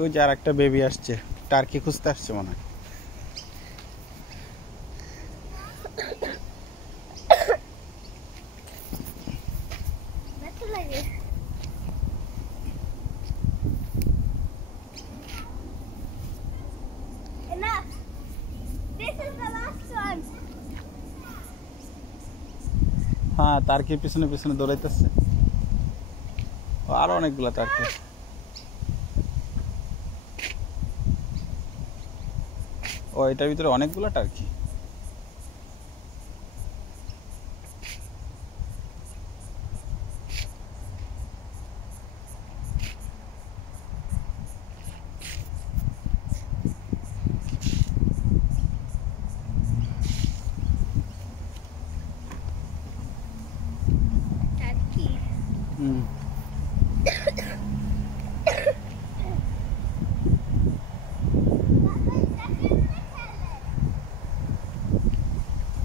ওই যে আর একটা বেবি আসছে, টার্কি খুঁজতে আসছে মনে হয়। হ্যাঁ, টার্কির পিছনে পিছনে দৌড়াইতেছে। আরো অনেকগুলা টার্কি। ও, এটার ভিতরে অনেকগুলা টার্কি।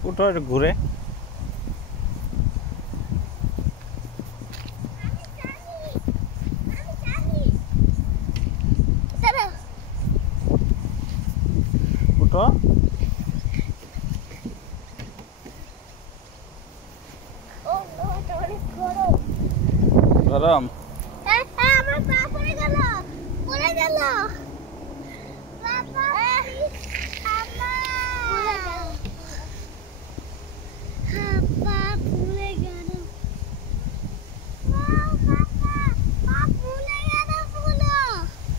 উঠো, একটু ঘুরে। উঠো। গরম। আমার পা পড়ে গেল, পড়ে গেল। বাবা, আম্মা, পড়ে গেল। পা পড়ে গেল। বাবা, পা পড়ে গেল পুরো।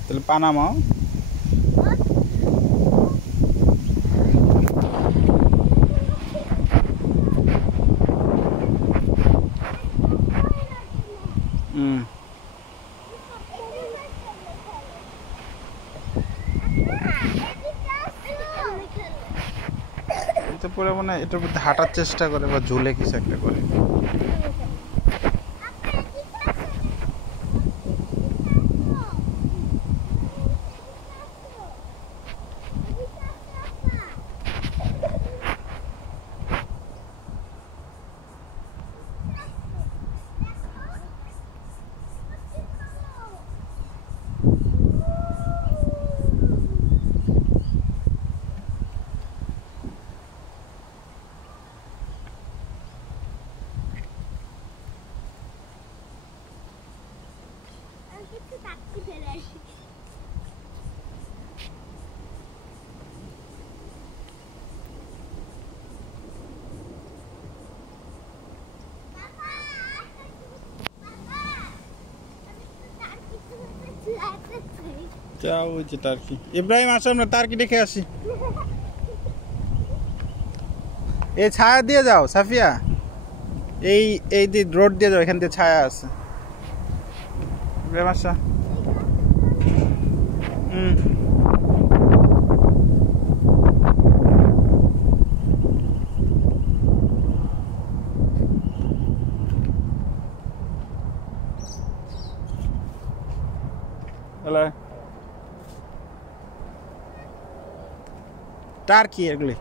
তাহলে পা নামাও। পুরো মনে হয় এটার মধ্যে হাঁটার চেষ্টা করে বা ঝুলে কিছু একটা করে। যাও, ওই যে টার্কি। ইব্রাহিম, আসো আমরা টার্কি দেখে আসি। এই ছায়া দিয়ে যাও সাফিয়া, এই এই রোড দিয়ে যাও, এখান দিয়ে ছায়া আছে। ইব্রাহিম আসো। হ্যালো, টার্কি এগুলি।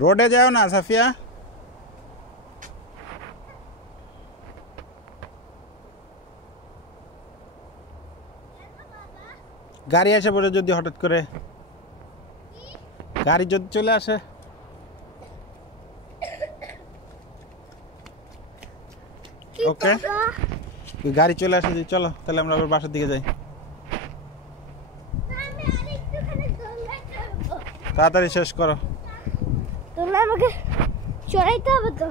রোডে যাও না সাফিয়া। গাড়ি এসে পড়ে যদি হঠাৎ করে, গাড়ি যদি চলে আসে। ওকে, গাড়ি চলে আসে যদি চলো, তাহলে আমরা আবার বাসার দিকে যাই। তাড়াতাড়ি শেষ করো। তাহলে আমাকে চড়াইতে হবে তো।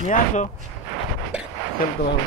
নিয়ে আসো, খেলতে পারবো।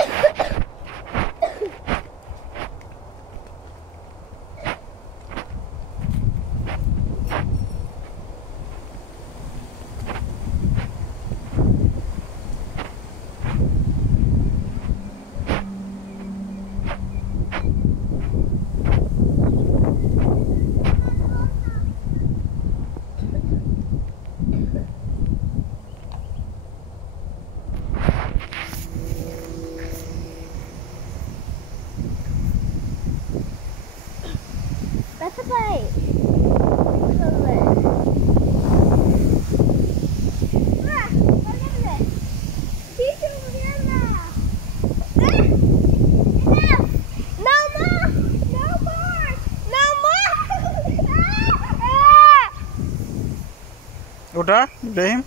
ওটা ইব্রাহিম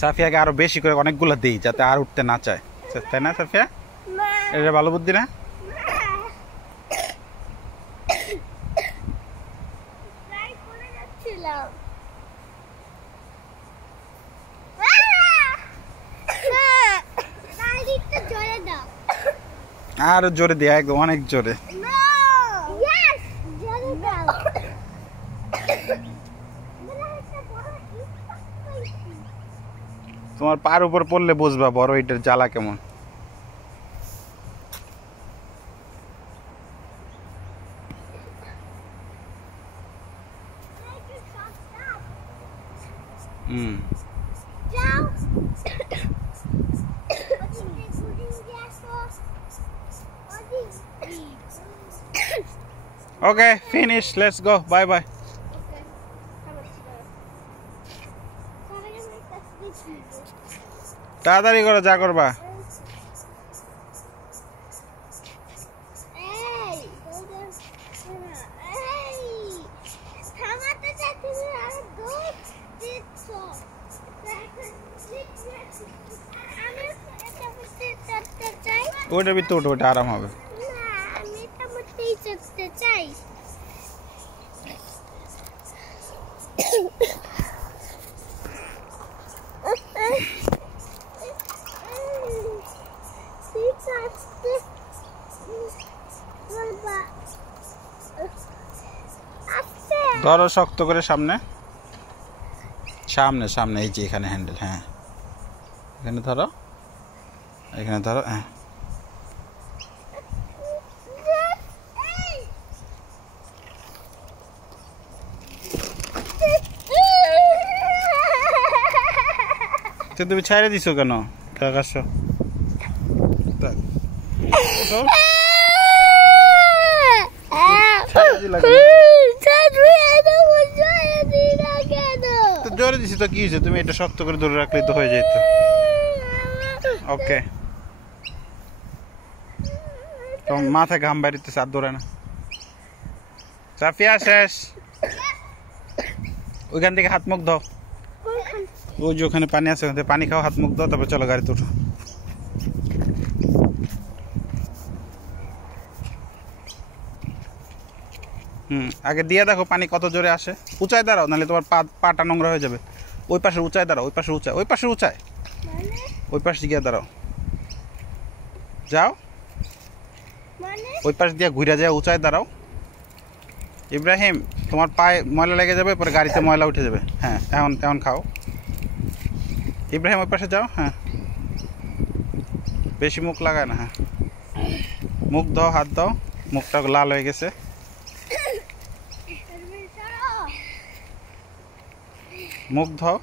সাফিয়াকে আরো বেশি করে অনেকগুলো দিই যাতে আর উঠতে না চায়, তাই না সাফিয়া? এটা ভালো বুদ্ধি না? আর জোরে দিয়ে একদম অনেক জোরে। তোমার পার উপর পড়লে বুঝবা বড় এটার জ্বালা কেমন। Okay, finish. Let's go. Bye bye. তাড়াতাড়ি করো, যা করবা। ওটার ভিতরে ওটা ওটা আরাম হবে। ধরো শক্ত করে, সামনে সামনে সামনে, এই যে এখানে হ্যান্ডেল, হ্যাঁ এখানে ধরো, এখানে ধরো, হ্যাঁ তুমি ছাইড়ে দিছো কেন? কাকাশ জোরে দিছি তো কি হয়েছে? তুমি এটা শক্ত করে ধরে রাখলে তো হয়ে যেত। ওকে, তোমার মাথা ঘাম বাড়িতে সাত ধরে না। সাফিয়া শেষ, ওইখান থেকে হাত মুখ দাও, ওই যে ওখানে পানি আছে, ওখানে পানি খাও, হাত মুখ দাও, তারপর চলো গাড়িতে উঠো। আগে দিয়ে দেখো পানি কত জোরে আসে। উঁচায় দাঁড়াও, নাহলে তোমার পাটা নোংরা হয়ে যাবে। ওই পাশে উঁচায় দাঁড়াও, ওই পাশে উঁচায়, ওই পাশে উঁচায়, ওই পাশে গিয়ে দাঁড়াও। যাও, ওই পাশ দিয়ে ঘুরে যায়, উঁচায় দাঁড়াও। ইব্রাহিম, তোমার পায়ে ময়লা লেগে যাবে, পরে গাড়িতে ময়লা উঠে যাবে। হ্যাঁ, এখন এখন খাও। ইব্রাহিম ওই পাশে যাও। হ্যাঁ, বেশি মুখ লাগায় না। হ্যাঁ, মুখ দাও, হাত দাও, মুখটা লাল হয়ে গেছে। মুখ দাও।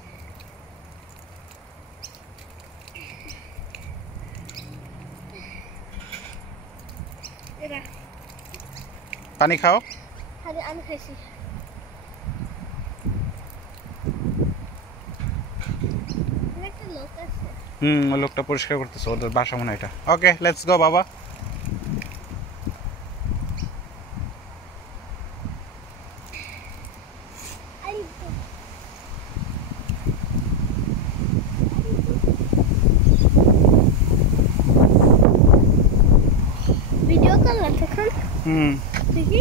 পানি খাও। আমি খাইছি। ওই লোকটা পরিষ্কার করতেছে, ওদের বাসা মনে হয় এটা। ওকে, লেটস গো বাবা। ভিডিও করলাম তখন। দেখি